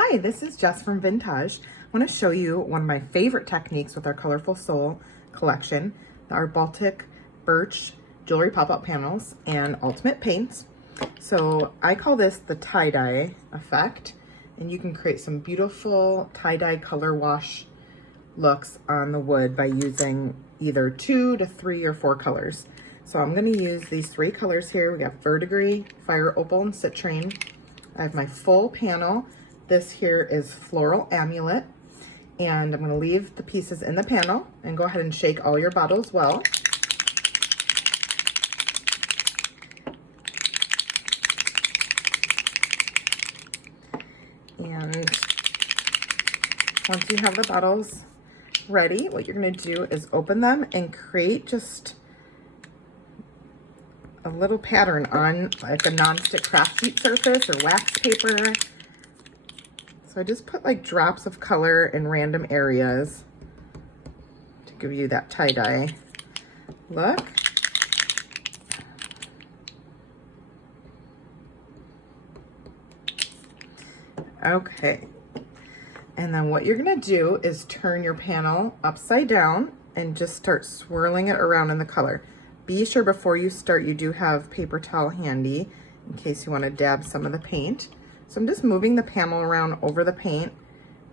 Hi, this is Jess from Vintaj. I want to show you one of my favorite techniques with our Colourful Soul collection, our Baltic Birch Jewelry Pop-Up Panels and Ultimate Paints. So I call this the tie-dye effect, and you can create some beautiful tie-dye color wash looks on the wood by using either 2 to 3 or 4 colors. So I'm going to use these 3 colors here. We got Verdigris, Fire Opal, and Citrine. I have my full panel. This here is Floral Amulet, and I'm going to leave the pieces in the panel and go ahead and shake all your bottles well. And once you have the bottles ready, what you're going to do is open them and create just a little pattern on like a non-stick craft sheet surface or wax paper. So I just put like drops of color in random areas to give you that tie-dye look. Okay, and then what you're gonna do is turn your panel upside down and just start swirling it around in the color. Be sure before you start you do have paper towel handy in case you want to dab some of the paint. So I'm just moving the panel around over the paint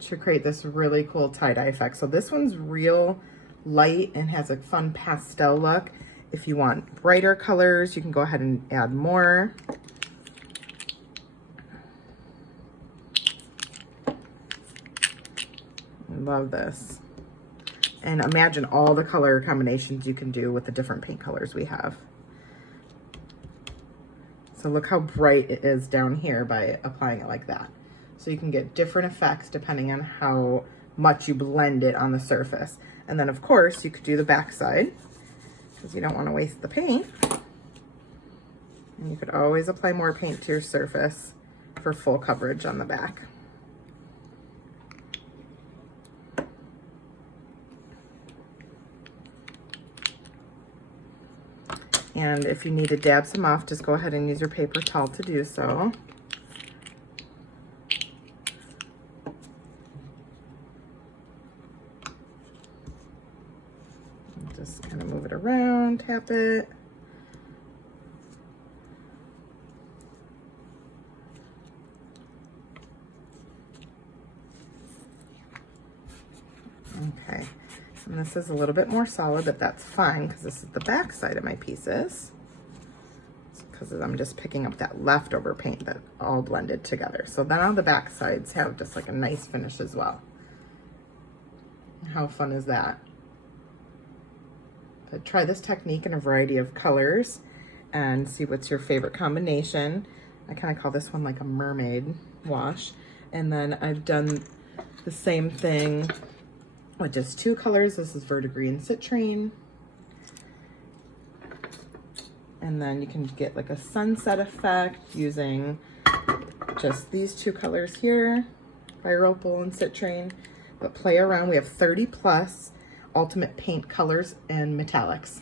to create this really cool tie-dye effect. So this one's real light and has a fun pastel look. If you want brighter colors, you can go ahead and add more. Love this. And imagine all the color combinations you can do with the different paint colors we have. So look how bright it is down here by applying it like that. So you can get different effects depending on how much you blend it on the surface. And then of course you could do the back side because you don't want to waste the paint. And you could always apply more paint to your surface for full coverage on the back. And if you need to dab some off, just go ahead and use your paper towel to do so. And just kind of move it around, tap it. Okay. And this is a little bit more solid, but that's fine because this is the back side of my pieces. Because I'm just picking up that leftover paint that all blended together. So now the back sides have just like a nice finish as well. How fun is that? But try this technique in a variety of colors and see what's your favorite combination. I kind of call this one like a mermaid wash. And then I've done the same thing with just 2 colors. This is Verdigris and Citrine. And then you can get like a sunset effect using just these 2 colors here, Fire Opal and Citrine. But play around. We have 30 plus Ultimate Paint colors and metallics.